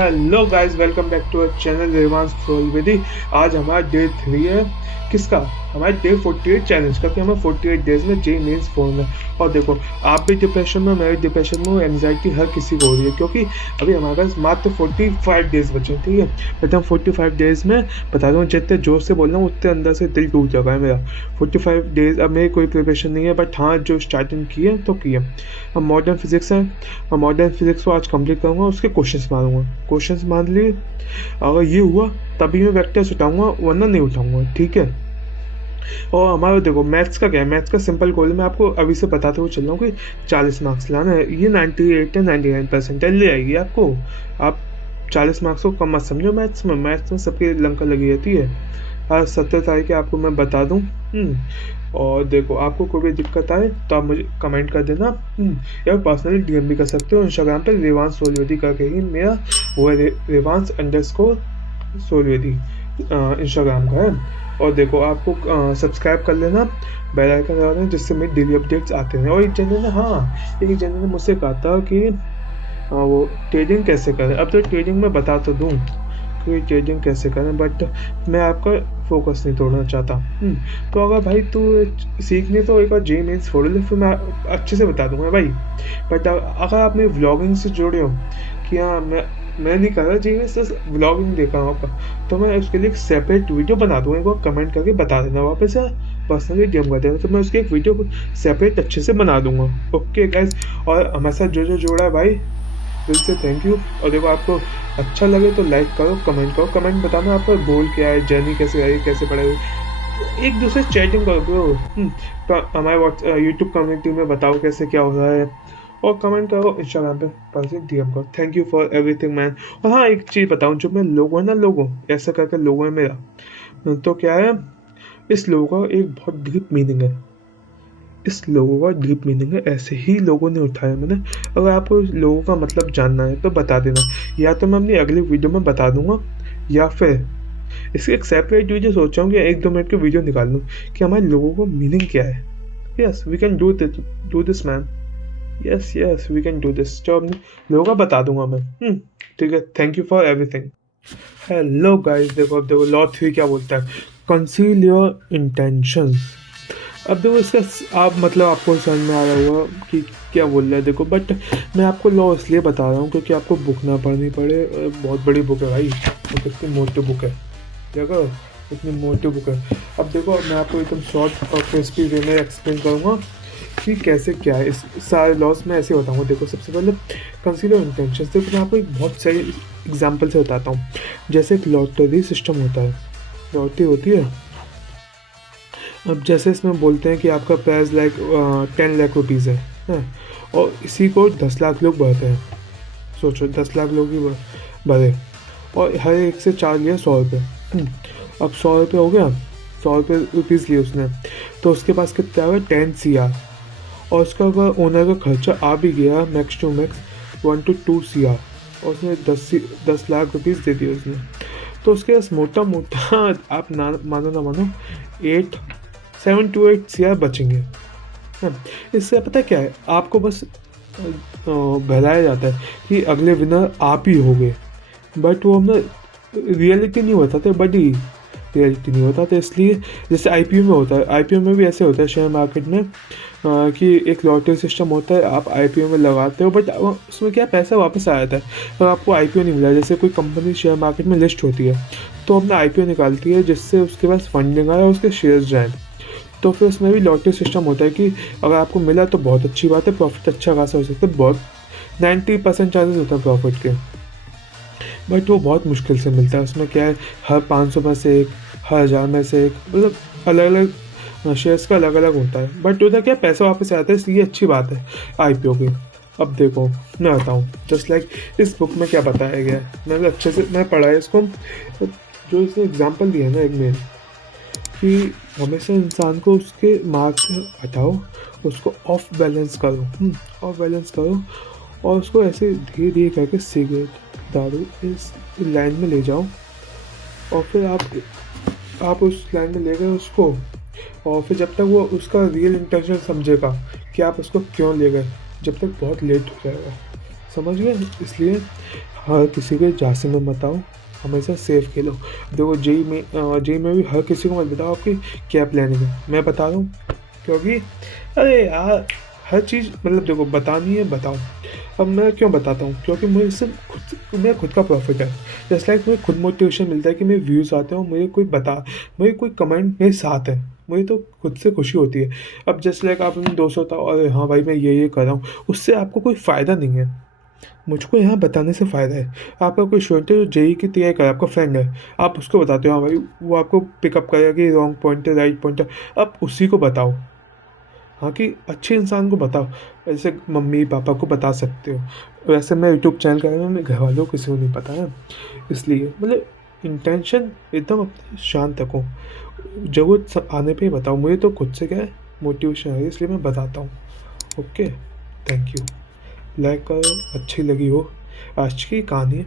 Hello guys, welcome back to our channel Devansh Phulvidhi. आज हमारा day 3 है। किसका? हमारे डे 48 चैलेंज का, कि हमें 48 डेज में जे मेंस फोड़ना है। और देखो, आप भी डिप्रेशन में, मैं भी डिप्रेशन में, एंग्जाइटी हर किसी को हो रही है, क्योंकि अभी हमारे पास मात्र 45 डेज बचे हैं। ठीक है, बट हम 45 डेज में बता दूँ, जितने जोर से बोल रहा हूँ उतने अंदर से दिल टूट जाएगा है मेरा। 45 डेज अब मेरी कोई प्रिपरेशन नहीं है, बट हाँ, जो स्टार्टिंग की है तो की है। अब मॉडर्न फिजिक्स है, मैं मॉडर्न फिजिक्स को आज कंप्लीट करूँगा, उसके क्वेश्चंस मारूंगा। क्वेश्चंस मान लिए, अगर ये हुआ तभी मैं वेक्टर्स उठाऊंगा, वरना नहीं उठाऊंगा। ठीक है। और हमारा देखो, मैथ्स का क्या है, मैथ्स का सिंपल गोल मैं आपको अभी से बताते हुए चल रहा हूँ कि 40 मार्क्स लाना है। ये 98 या 99% ले आएगी आपको। आप 40 मार्क्स को कम मत समझो। मैथ्स में सबकी लंका लगी रहती है। आज 17 तारीख है, आपको मैं बता दूँ। और देखो, आपको कोई भी दिक्कत आए तो आप मुझे कमेंट कर देना, या पर्सनली डीएम भी कर सकते हो। इंस्टाग्राम पे रेवांश सोलवेदी करके ही मेरा वो है, रेवांश_सोलवेदी इंस्टाग्राम का है। और देखो, आपको सब्सक्राइब कर लेना, बेल आइकन दबा देना, जिससे मेरे डेली अपडेट्स आते हैं। और एक जने ने मुझसे कहा था कि वो ट्रेडिंग कैसे करें। अब तो ट्रेडिंग में बता तो दूँ कि ट्रेडिंग कैसे करें, बट मैं आपका फोकस नहीं तोड़ना चाहता। तो अगर भाई तू सीखने तो एक बार जे मेंस फोड़ ले, फिर मैं अच्छे से बता दूंगा भाई। बट अगर आप मेरी व्लॉगिंग से जुड़े हो, कि हाँ मैं नहीं कर रहा जे मेंस, बस व्लॉगिंग देख रहा हूँ आपका, तो मैं उसके लिए एक सेपरेट वीडियो बना दूंगा। एक बार कमेंट करके बता देना, वापस से पर्सनली डीएम कर देना, तो मैं उसकी एक वीडियो सेपरेट अच्छे से बना दूंगा। ओके गाइज, और हमारे साथ जो जोड़ा है भाई, दिल से थैंक यू। और देखो, आपको अच्छा लगे तो लाइक करो, कमेंट करो, कमेंट बताना आपका गोल क्या है, जर्नी कैसे आई, कैसे पढ़ेगी। एक दूसरे से चैटिंग करो ब्रो। हमारे यूट्यूब कम्युनिटी में बताओ कैसे क्या हो रहा है, और कमेंट करो इंस्टाग्राम पे, पर्सनली डीएम करो। Thank you for everything man. और हाँ, एक चीज़ बताऊँ, जो मैं लोगो है ना, लोगो ऐसा करके लोगो है मेरा, तो क्या है, इस लोगो का एक बहुत डीप मीनिंग है। ऐसे ही लोगों ने उठाया मैंने। अगर आपको लोगों का मतलब जानना है तो बता देना, या तो मैं अपनी अगली वीडियो में बता दूंगा, या फिर इसकी एक सेपरेट वीडियो सोच रहा हूँ कि 1-2 मिनट की वीडियो निकाल लूँ कि हमारे लोगों को मीनिंग क्या है। Yes, we can do this man. Yes we can do this. तो अपने लोगों का बता दूंगा मैं। ठीक है, thank you for everything. Hello guys, देखो अब देखो लॉ 3 क्या बोलता है, कंसील योर इंटेंशंस। अब देखो, इसका आप मतलब आपको समझ में आ रहा होगा कि क्या बोल रहा है। देखो, बट मैं आपको लॉ इसलिए बता रहा हूँ क्योंकि आपको बुक ना पढ़नी पड़े। बहुत बड़ी बुक है भाई, और कितनी मोटी बुक है, देखो इतनी मोटी बुक है। अब देखो, मैं आपको एकदम शॉर्ट और क्रिस्पी वे में एक्सप्लेन करूँगा कि कैसे क्या है। इस सारे लॉस में ऐसे बताऊँगा। देखो, सबसे पहले कंसीडर इंटेंशन। देखो, मैं आपको एक बहुत सही एग्जाम्पल से बताता हूँ। जैसे एक लॉटरी सिस्टम होता है, लॉटरी होती है। अब जैसे इसमें बोलते हैं कि आपका प्राइस लाइक 10 लाख रुपीज़ है, और इसी को 10 लाख लोग भरते हैं। सोचो, 10 लाख लोग ही भरे, और हर एक से चार्ज लिया 100 रुपये। अब 100 रुपये हो गया, 100 रुपीज़ लिए उसने, तो उसके पास कितना आ गया, 10 CR। और उसका अगर ओनर का खर्चा आ भी गया max to max 1 to 2 CR, और उसने 10 लाख रुपीज़ दे दिए उसने। तो उसके पास मोटा मोटा आप मानो ना मानो 7 to 8 CR बचेंगे। इससे पता क्या है, आपको बस बहलाया जाता है कि अगले विनर आप ही होगे, बट वो हम ना रियलिटी नहीं बताते, बड़ी रियलिटी नहीं बताते। इसलिए जैसे आईपीओ में होता है, आईपीओ में भी ऐसे होता है शेयर मार्केट में, कि एक लॉटरी सिस्टम होता है, आप आईपीओ में लगाते हो, बट उसमें क्या पैसा वापस आ जाता है, पर आपको आईपीओ नहीं मिला। जैसे कोई कंपनी शेयर मार्केट में लिस्ट होती है, तो अपना आईपीओ निकालती है, जिससे उसके पास फंडिंग आए और उसके शेयर्स जाएँ। तो फिर उसमें भी लॉटरी सिस्टम होता है कि अगर आपको मिला तो बहुत अच्छी बात है, प्रॉफिट अच्छा खासा हो सकता है, बहुत 90% चांसेस होता है प्रॉफिट के, बट वो बहुत मुश्किल से मिलता है। उसमें क्या है, हर 500 में से एक, हर 1000 में से एक, मतलब अलग अलग शेयर्स का अलग अलग होता है, बट उधर क्या पैसा वापस आता है, इसलिए अच्छी बात है आईपीओ की। अब देखो, मैं बताऊँ जस्ट लाइक इस बुक में क्या बताया गया है, मैंने अच्छे से मैं पढ़ा है इसको। जो इसने एग्जाम्पल दिया है ना एक में, कि हमेशा इंसान को उसके मार्ग से हटाओ, उसको ऑफ बैलेंस करो, और उसको ऐसे धीरे धीरे करके सिगरेट, दारू इस लाइन में ले जाओ, और फिर आप उस लाइन में ले गए उसको, और फिर जब तक वो उसका रियल इंटेंशन समझेगा कि आप उसको क्यों ले गए, जब तक बहुत लेट हो जाएगा। समझ गए? इसलिए हर किसी के झांसे में मत आओ, हमेशा सेफ खेलो। देखो जेईई में भी हर किसी को मत बताओ आपकी क्या प्लानिंग है, मैं बता रहा हूँ क्योंकि अरे यार हर चीज़ मतलब देखो बतानी है बताओ। अब मैं क्यों बताता हूँ, क्योंकि मुझे सिर्फ मेरा खुद का प्रॉफिट है। जैसे लाइक मुझे खुद मोटिवेशन मिलता है कि मेरे व्यूज़ आते हैं और मुझे कोई कमेंट मेरे साथ है, मुझे तो खुद से खुशी होती है। अब जैसे लाइक आप अपने दोस्तों बताओ अरे हाँ भाई मैं ये कर रहा हूँ, उससे आपको कोई फ़ायदा नहीं है, मुझको यहाँ बताने से फ़ायदा है। आपका कोई स्टूडेंट है जो जेईई की तैयारी कर रहा है, आपका फ्रेंड है, आप उसको बताते हो हाँ भाई, वो आपको पिकअप करेगा कि रॉन्ग पॉइंट है राइट पॉइंट है, आप उसी को बताओ। हाँ, कि अच्छे इंसान को बताओ, ऐसे मम्मी पापा को बता सकते हो। वैसे मैं यूट्यूब चैनल का है, मेरे घर वालों को किसी को नहीं पता है, इसलिए मतलब इंटेंशन एकदम अपनी शांत रखो, ज़रूरत आने पे ही बताओ। मुझे तो खुद से क्या है मोटिवेशन है, इसलिए मैं बताता हूँ। Okay, thank you. लाइक करो, अच्छी लगी हो आज की कहानी।